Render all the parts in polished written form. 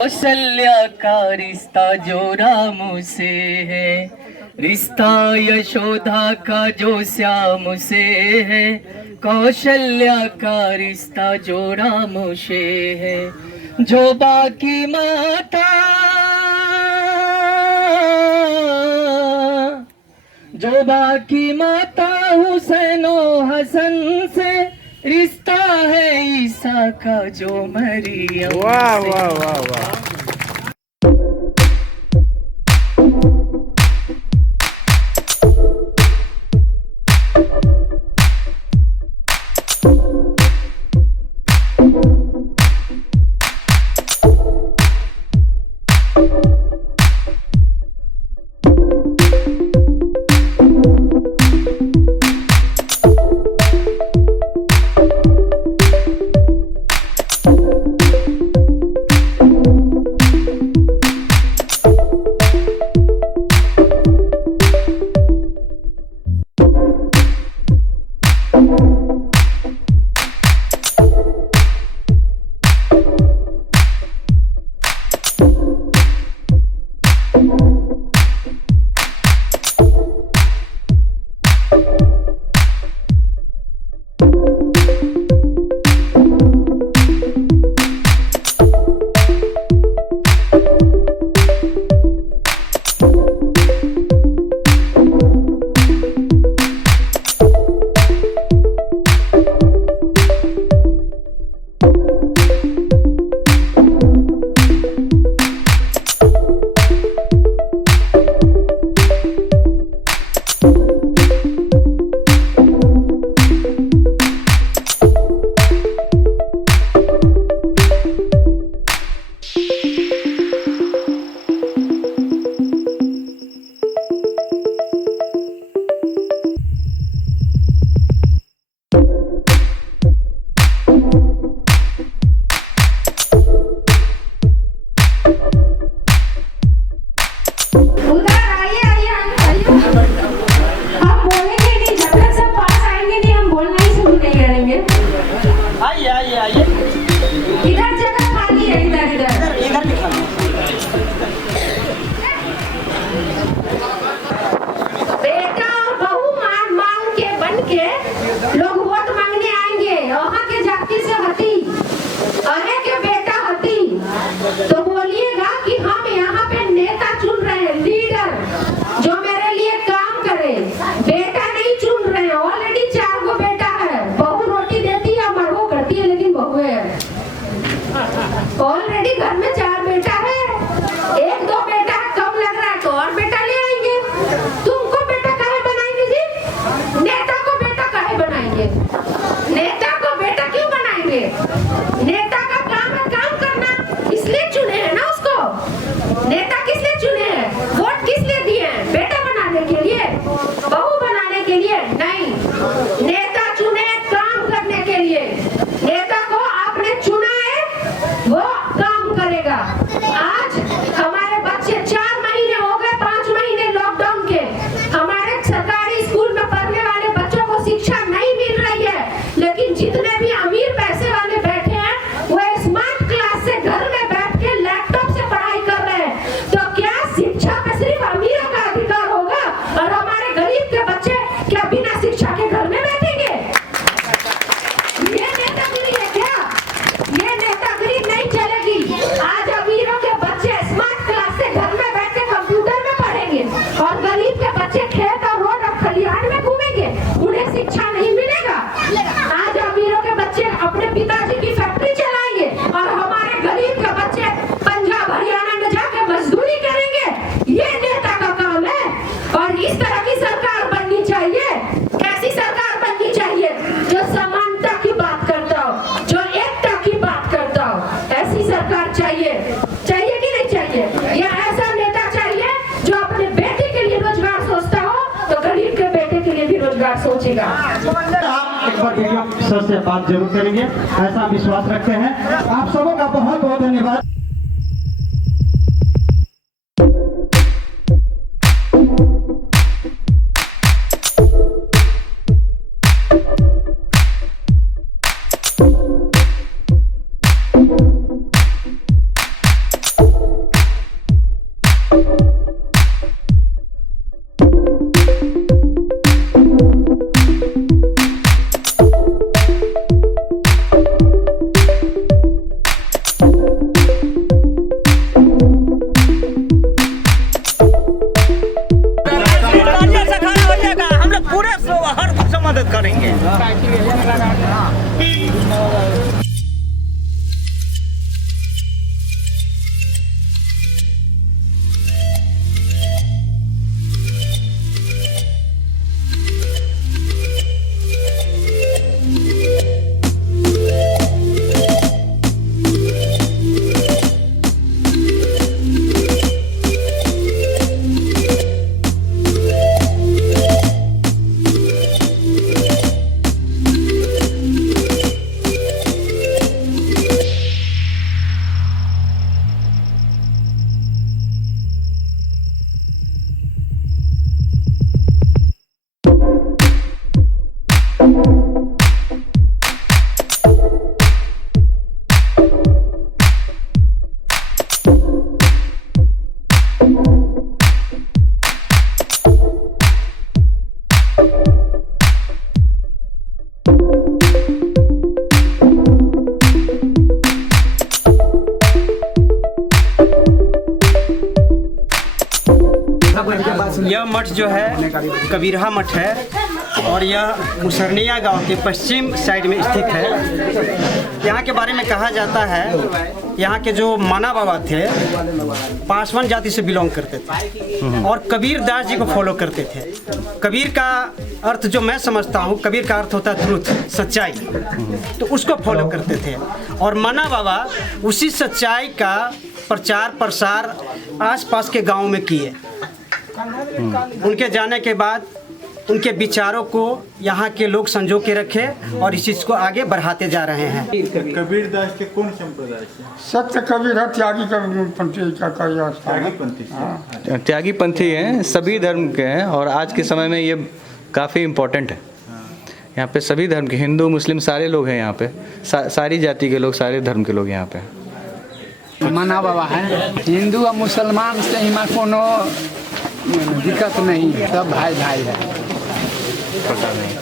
कौशल्या का रिश्ता जो राम से है, रिश्ता यशोदा का जो श्याम से है। कौशल्या का रिश्ता जो राम से है, जो बाकी माता हुसैनो हसन से रिश्ता है ईसा का जो मरियम। वाह वाह वाह वाह। तो बोलिएगा कि हम यहाँ पे नेता चुन रहे हैं, लीडर जो मेरे लिए काम करे, बेटा नहीं चुन रहे हैं। ऑलरेडी 4 गो बेटा है, बहू रोटी देती है, मरबो करती है, लेकिन बहू है। ऑलरेडी घर में 4 बेटा है, 1-2 बेटा कम लग रहा है तो और बेटा ले आएंगे। तुमको बेटा काहे बनाएंगे जी? नेता को बेटा काहे बनाएंगे? नेता को बेटा क्यों बनाएंगे? नेता का काम है काम करना, इसलिए चुने हैं ना उसको। नेता किस लिए चुने हैं? वोट किस लिए दिए हैं? बेटा बनाने के लिए, बहू बनाने के लिए नहीं। नेता चुने काम करने के लिए। नेता को आपने चुना है, वो काम करेगा। आज हमारे बच्चे 4 महीने हो गए, 5 महीने लॉकडाउन के, हमारे सरकारी स्कूल में पढ़ने वाले बच्चों को शिक्षा नहीं मिल रही है। लेकिन जितने भी अमीर पैसे वाले बैठे हैं वो स्मार्ट क्लास से घर में बैठ के लैपटॉप से पढ़ाई कर रहे हैं। तो क्या शिक्षा पे सिर्फ अमीरों का अधिकार होगा और हमारे गरीब के बच्चे क्या बिना शिक्षा के घर में बैठेंगे? ये नेतागिरी है क्या? ये नेतागिरी नहीं चलेगी। आज अमीरों के बच्चे स्मार्ट क्लास से घर में बैठ के कंप्यूटर में पढ़ेंगे और गरीब के बच्चे खेत और रोड और खलिहान में घूमेंगे, उन्हें शिक्षा नहीं मिलेगा। आज अमीरों के बच्चे अपने पिताजी की फैक्ट्री चलाएंगे और हमारे गरीब के बच्चे पंजाब हरियाणा में जाके मजदूरी करेंगे। ये नेता का काम है। और इस तरह की सरकार बननी चाहिए। कैसी सरकार बननी चाहिए? जो समानता की बात करता हो, जो एकता की बात करता हो, ऐसी सरकार चाहिए। चाहिए कि नहीं चाहिए? या ऐसा नेता चाहिए जो अपने बेटे के लिए रोजगार सोचता हो तो गरीब के बेटे के लिए भी रोजगार सोचेगा। एक बार सर से बात जरूर करेंगे, ऐसा विश्वास रखते हैं। आप सबों का बहुत बहुत धन्यवाद। मदद करेंगे। यह मठ जो है कबीरहा मठ है और यह मुसरनिया गांव के पश्चिम साइड में स्थित है। यहाँ के बारे में कहा जाता है, यहाँ के जो माना बाबा थे पासवान जाति से बिलोंग करते थे और कबीर दास जी को फॉलो करते थे। कबीर का अर्थ जो मैं समझता हूँ, कबीर का अर्थ होता है ट्रूथ, सच्चाई, तो उसको फॉलो करते थे और माना बाबा उसी सच्चाई का प्रचार प्रसार आसपास के गाँव में किए। उनके जाने के बाद उनके विचारों को यहाँ के लोग संजो के रखे और इस चीज़ को आगे बढ़ाते जा रहे हैं। कबीर दास के कौन संप्रदाय से? सत्य कबीर त्यागी पंथी का त्यागी पंथी हैं, सभी धर्म के हैं और आज के समय में ये काफ़ी इम्पोर्टेंट है। यहाँ पे सभी धर्म के, हिंदू मुस्लिम सारे लोग हैं यहाँ पे, सारी जाति के लोग, सारे धर्म के लोग यहाँ पे। माना बाबा है, हिंदू और मुसलमान से ही कोनो दिक्कत नहीं, सब भाई भाई है। पता नहीं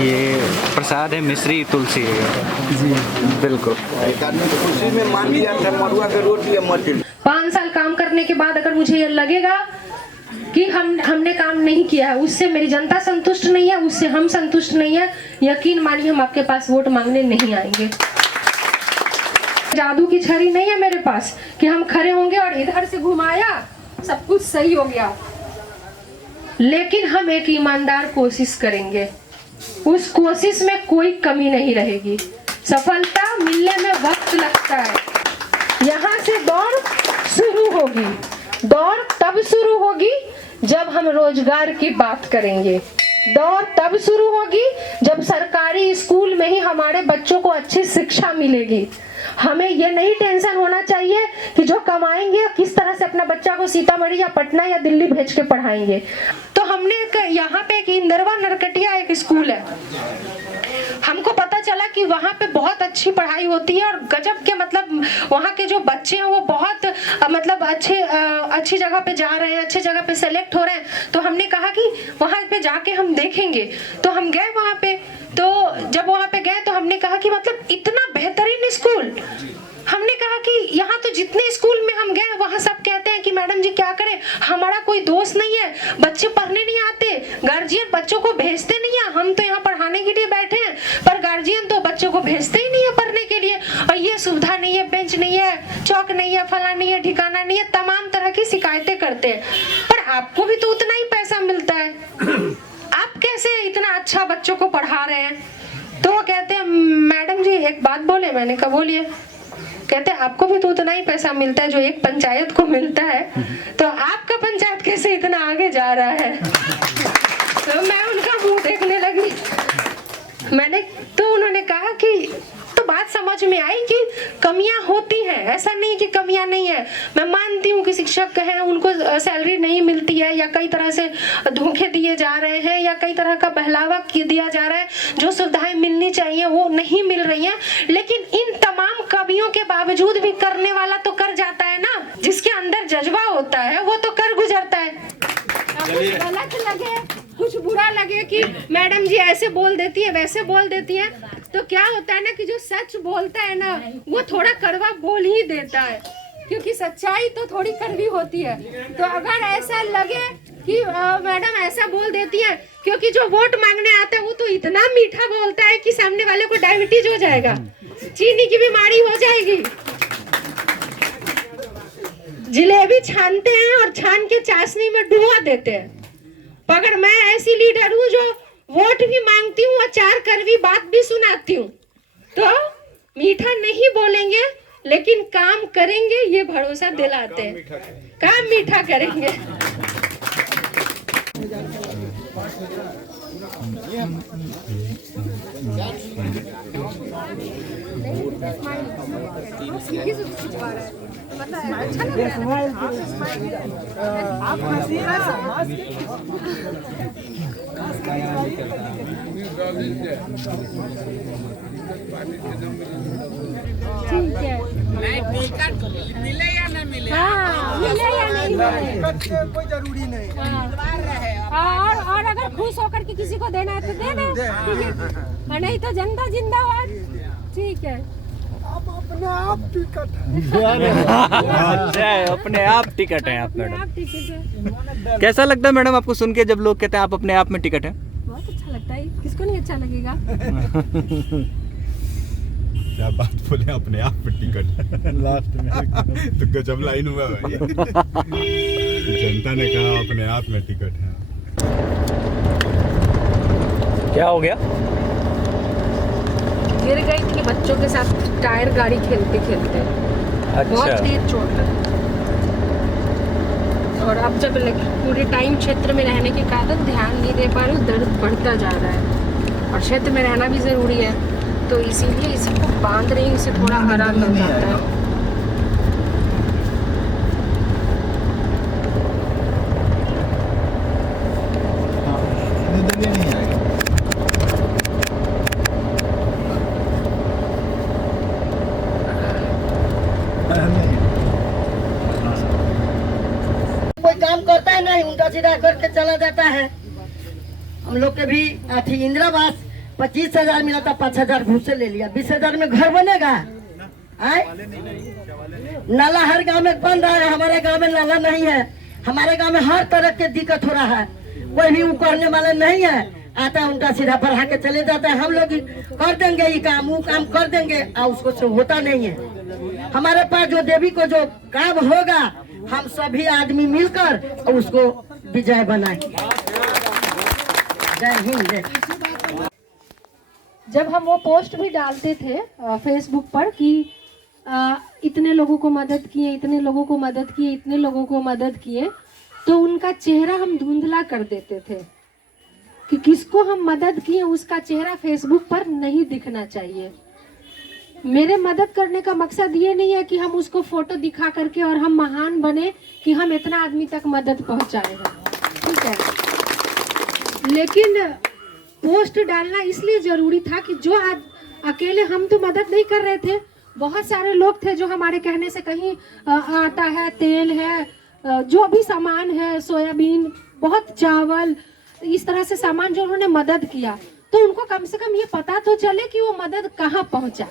ये प्रसाद है, मिश्री तुलसी जी, बिल्कुल। उसी में मान लिया था मरुआ के रोटी या मछली। 5 साल काम करने के बाद अगर मुझे ये लगेगा कि हमने काम नहीं किया है, उससे मेरी जनता संतुष्ट नहीं है, उससे हम संतुष्ट नहीं है, यकीन मानिए हम आपके पास वोट मांगने नहीं आएंगे। जादू की छड़ी नहीं है मेरे पास कि हम खड़े होंगे और इधर से घुमाया सब कुछ सही हो गया, लेकिन हम एक ईमानदार कोशिश करेंगे, उस कोशिश में कोई कमी नहीं रहेगी। सफलता मिलने में वक्त लगता है। यहाँ से दौड़ शुरू होगी, दौड़ तब शुरू होगी जब हम रोजगार की बात करेंगे, दौड़ तब शुरू होगी जब सरकारी स्कूल में ही हमारे बच्चों को अच्छी शिक्षा मिलेगी। हमें ये नहीं टेंशन होना चाहिए कि जो कमाएंगे किस तरह से अपना बच्चा को सीतामढ़ी या पटना या दिल्ली भेज के पढ़ाएंगे। तो हमने यहाँ पे एक इंदरवा नरकटिया एक स्कूल है, हमको पता चला कि वहाँ पे बहुत अच्छी पढ़ाई होती है और गजब के मतलब वहाँ के जो बच्चे हैं वो बहुत मतलब अच्छी जगह पे जा रहे हैं, अच्छी जगह पे सेलेक्ट हो रहे हैं। तो हमने कहा कि वहाँ पे जाके हम देखेंगे, तो हम गए वहाँ पे। तो जब वहाँ पे गए तो हमने कहा कि मतलब इतना बेहतरीन स्कूल, हमने कहा कि यहाँ तो जितने स्कूल में हम गए वहाँ सब कहते हैं कि मैडम जी क्या करें, हमारा कोई दोस्त नहीं है, बच्चे पढ़ने नहीं आते, गार्जियन बच्चों को भेजते नहीं है, हम तो यहाँ पढ़ाने के लिए बैठे हैं पर गार्जियन तो बच्चों को भेजते ही नहीं है पढ़ने के लिए, और ये सुविधा नहीं है, बेंच नहीं है, चौक नहीं है, फला नहीं है, ठिकाना नहीं है, तमाम तरह की शिकायतें करते हैं। पर आपको भी तो उतना ही पैसा मिलता है, आप कैसे इतना अच्छा बच्चों को पढ़ा रहे हैं? तो वो कहते हैं मैडम जी एक बात बोले, मैंने कहा बोलिए। कहते हैं आपको भी तो उतना ही पैसा मिलता है जो एक पंचायत को मिलता है, तो आपका पंचायत कैसे इतना आगे जा रहा है? तो मैं उनका मुंह देखने लगी, मैंने तो उन्होंने कहा कि तो बात समझ में आई कि कमियां होती हैं, ऐसा नहीं कि कमियां नहीं है। मैं मानती हूँ कि शिक्षक हैं, उनको सैलरी नहीं मिलती है या कई तरह से धोखे दिए जा रहे हैं या कई तरह का बहलावा दिया जा रहा है, जो सुविधाएं मिलनी मिलनी चाहिए वो नहीं मिल रही हैं। लेकिन इन तमाम कमियों के बावजूद भी करने वाला तो कर जाता है ना, जिसके अंदर जज्बा होता है वो तो कर गुजरता है। कुछ गलत लगे, कुछ बुरा लगे कि मैडम जी ऐसे बोल देती है वैसे बोल देती है, तो क्या होता है ना कि जो सच बोलता है ना वो थोड़ा कड़वा बोल ही देता है, क्योंकि सच्चाई तो थोड़ी कड़वी होती है। तो अगर ऐसा लगे कि मैडम ऐसा बोल देती है, क्योंकि जो वोट मांगने आता है वो तो इतना मीठा बोलता है कि सामने वाले को डायबिटीज हो जाएगा, चीनी की बीमारी हो जाएगी। जलेबी छानते हैं और छान के चाशनी में डुबा देते हैं। अगर मैं ऐसी लीडर हूँ जो वोट भी मांगती हूँ और 4 कड़वी बात भी सुनाती हूँ, तो मीठा नहीं बोलेंगे लेकिन काम करेंगे, ये भरोसा दिलाते हैं। काम मीठा करेंगे। ठीक है, मिले या न मिले, मिले या नहीं मिले कोई जरूरी नहीं। और अगर खुश होकर के किसी को देना है तो देना, और नहीं तो जनता जिंदाबाद। ठीक है, अपने आप टिकट अच्छा, अपने आप टिकट है आप मैडम। कैसा लगता है मैडम आपको सुन के जब लोग कहते हैं आप अपने आप में टिकट है? बहुत अच्छा लगता है, किसको नहीं अच्छा लगेगा। क्या बात बोले, अपने आप में टिकट लास्ट में तो गजब लाइन हुआ भाई। जनता ने कहा अपने आप में टिकट है। क्या हो गया? गिर गई थी बच्चों के साथ टायर गाड़ी खेलते खेलते। बहुत तेज चोट लगी। और अब जब पूरे टाइम क्षेत्र में रहने के कारण ध्यान नहीं दे पा रही हूँ, दर्द बढ़ता जा रहा है और क्षेत्र में रहना भी ज़रूरी है, तो इसीलिए इसको बांध रही हूँ, इसे थोड़ा आराम मिल जाता है। कोई काम करता है नहीं, उल्टा सीधा करके चला जाता है। हम लोग के भी थी इंदिरा आवास, 25,000 मिला था, 5,000 घूस से ले लिया। 20,000 में घर बनेगा? आए नाला हर गांव में बन रहा है, हमारे गांव में नाला नहीं है। हमारे गांव में हर तरह के दिक्कत हो रहा है, कोई भी करने वाला नहीं है। आता है उल्टा सीधा बढ़ा के चले जाता है। हम लोग कर देंगे ये काम, वो काम कर देंगे, और उसको होता नहीं है। हमारे पास जो देवी को जो काम होगा, हम सभी आदमी मिलकर उसको विजय बनाएंगे। जय हिंद। जब हम वो पोस्ट भी डालते थे फेसबुक पर कि इतने लोगों को मदद किए, इतने लोगों को मदद किए, इतने लोगों को मदद किए, तो उनका चेहरा हम धुंधला कर देते थे कि किसको हम मदद किए उसका चेहरा फेसबुक पर नहीं दिखना चाहिए। मेरे मदद करने का मकसद ये नहीं है कि हम उसको फोटो दिखा करके और हम महान बने कि हम इतना आदमी तक मदद पहुंचाए हैं, ठीक है। लेकिन पोस्ट डालना इसलिए जरूरी था कि जो अकेले हम तो मदद नहीं कर रहे थे, बहुत सारे लोग थे जो हमारे कहने से कहीं आटा है, तेल है, जो भी सामान है, सोयाबीन, बहुत चावल, इस तरह से सामान जो उन्होंने मदद किया, तो उनको कम से कम ये पता तो चले कि वो मदद कहाँ पहुँचा।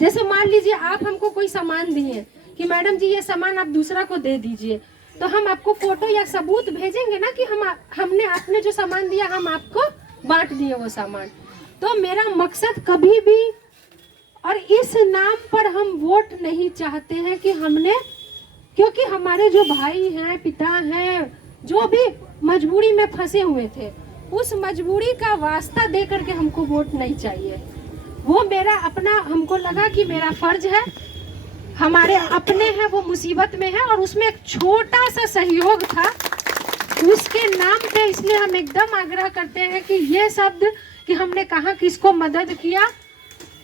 जैसे मान लीजिए आप हमको कोई सामान दिए कि मैडम जी ये सामान आप दूसरा को दे दीजिए, तो हम आपको फोटो या सबूत भेजेंगे ना कि हमने आपने जो सामान दिया हम आपको बांट दिए वो सामान। तो मेरा मकसद कभी भी, और इस नाम पर हम वोट नहीं चाहते हैं कि हमने, क्योंकि हमारे जो भाई हैं, पिता हैं, जो भी मजबूरी में फंसे हुए थे, उस मजबूरी का वास्ता दे करके हमको वोट नहीं चाहिए। वो मेरा अपना, हमको लगा कि मेरा फर्ज है, हमारे अपने हैं, वो मुसीबत में है और उसमें एक छोटा सा सहयोग था उसके नाम पे, इसलिए हम एकदम आग्रह करते हैं कि ये शब्द कि हमने कहा किसको मदद किया,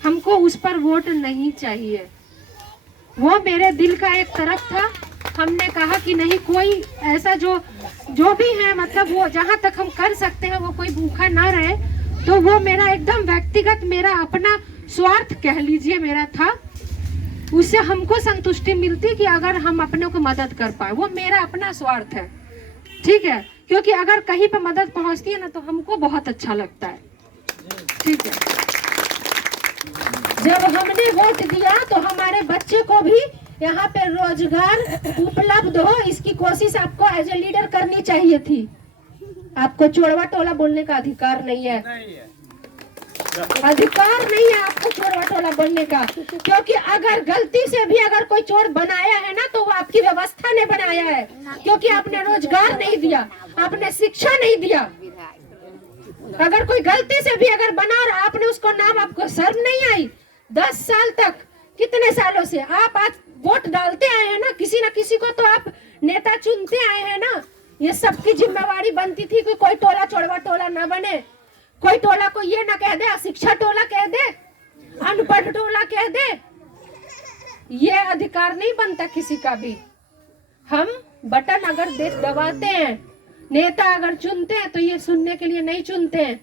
हमको उस पर वोट नहीं चाहिए। वो मेरे दिल का एक तरफ था। हमने कहा कि नहीं, कोई ऐसा जो भी है, मतलब वो जहाँ तक हम कर सकते हैं, वो कोई भूखा ना रहे, तो वो मेरा एकदम व्यक्तिगत, मेरा अपना स्वार्थ कह लीजिए मेरा था। उससे हमको संतुष्टि मिलती कि अगर हम अपनों को मदद कर पाए, वो मेरा अपना स्वार्थ है, ठीक है। क्योंकि अगर कहीं पे मदद पहुंचती है ना तो हमको बहुत अच्छा लगता है, ठीक है। जब हमने वोट दिया तो हमारे बच्चे को भी यहाँ पे रोजगार उपलब्ध हो, इसकी कोशिश आपको एज ए लीडर करनी चाहिए थी। आपको चोरवा टोला बोलने का अधिकार नहीं है, अधिकार नहीं है आपको चोरवा टोला बोलने का। क्योंकि अगर गलती से भी अगर कोई चोर बनाया है ना तो वो आपकी व्यवस्था ने बनाया है, क्योंकि आपने रोजगार नहीं दिया, आपने शिक्षा नहीं दिया। अगर कोई गलती से भी अगर बना और आपने उसको नाम, आपको शर्म नहीं आई? 10 साल तक, कितने सालों से आप आज वोट डालते आए हैं ना, किसी ना किसी को तो आप नेता चुनते आए हैं ना। ये सबकी जिम्मेवारी बनती थी कि कोई टोला चोरवा टोला ना बने, कोई टोला को ये ना कह दे अशिक्षा टोला कह दे, अनपढ़ टोला कह दे। ये अधिकार नहीं बनता किसी का भी। हम बटन अगर दबाते हैं, नेता अगर चुनते हैं तो ये सुनने के लिए नहीं चुनते हैं।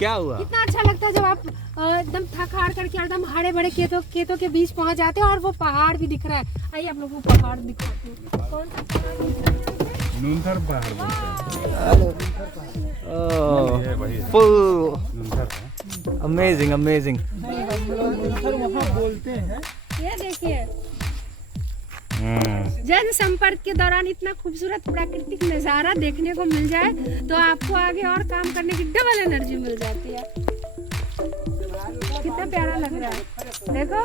क्या हुआ? कितना अच्छा लगता है जब आप एकदम थक हार करके एकदम हरे बड़े खेतों के बीच पहुंच जाते हैं और वो पहाड़ भी दिख रहा है। आइए आप लोगों को पहाड़ दिखाते हैं। कौन सा पहाड़? नूनथर पहाड़ फुल अमेजिंग अमेजिंग। बोलते हैं। ये देखिए, जनसंपर्क के दौरान इतना खूबसूरत प्राकृतिक नजारा देखने को मिल जाए तो आपको आगे और काम करने की डबल एनर्जी मिल जाती है। कितना प्यारा लग रहा है, देखो।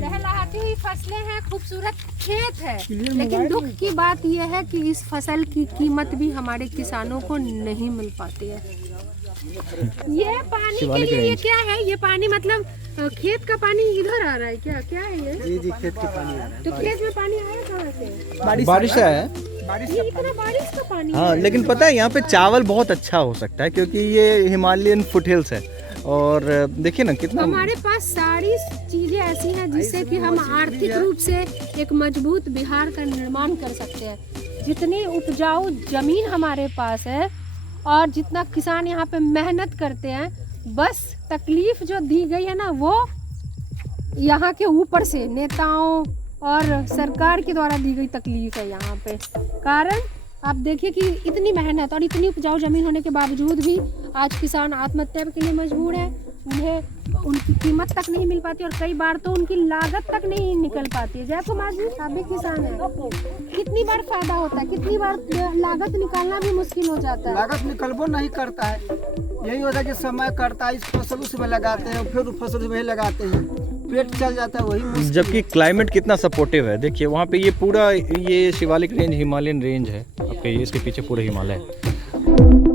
लहलहाती हुई फसलें हैं, खूबसूरत खेत है, लेकिन दुख की बात यह है कि इस फसल की कीमत भी हमारे किसानों को नहीं मिल पाती है। ये पानी के लिए ये क्या है? ये पानी मतलब खेत का पानी इधर आ रहा है क्या? क्या है ये? जी खेत के पानी आ रहा है। तो खेत में पानी आया कहाँ से? बारिश है। ये इतना बारिश का पानी हाँ, है। लेकिन पता है यहाँ पे चावल बहुत अच्छा हो सकता है क्योंकि ये हिमालयन फुटहिल्स है। और देखिए ना कितना हमारे पास सारी चीजें ऐसी हैं जिससे कि हम आर्थिक रूप से एक मजबूत बिहार का निर्माण कर सकते हैं। जितनी उपजाऊ जमीन हमारे पास है और जितना किसान यहाँ पे मेहनत करते हैं, बस तकलीफ जो दी गई है ना वो यहाँ के ऊपर से नेताओं और सरकार के द्वारा दी गई तकलीफ है यहाँ पे। कारण आप देखिए कि इतनी मेहनत और इतनी उपजाऊ जमीन होने के बावजूद भी आज किसान आत्महत्या के लिए मजबूर है। उन्हें उनकी कीमत तक नहीं मिल पाती और कई बार तो उनकी लागत तक नहीं निकल पाती है। जय कुमार जी, आप भी किसान हैं, कितनी बार फायदा होता है, कितनी बार लागत निकालना भी मुश्किल हो जाता है। लागत निकलबो नहीं करता है, यही होता है कि समय करता है, इस फसल उसमें लगाते हैं, फिर फसल उसमें लगाते हैं, पेट चल जाता है, वही। जबकि क्लाइमेट कितना सपोर्टिव है। देखिए वहाँ पे ये पूरा ये शिवालिक रेंज हिमालयन रेंज है आपके, इसके पीछे पूरा हिमालय है।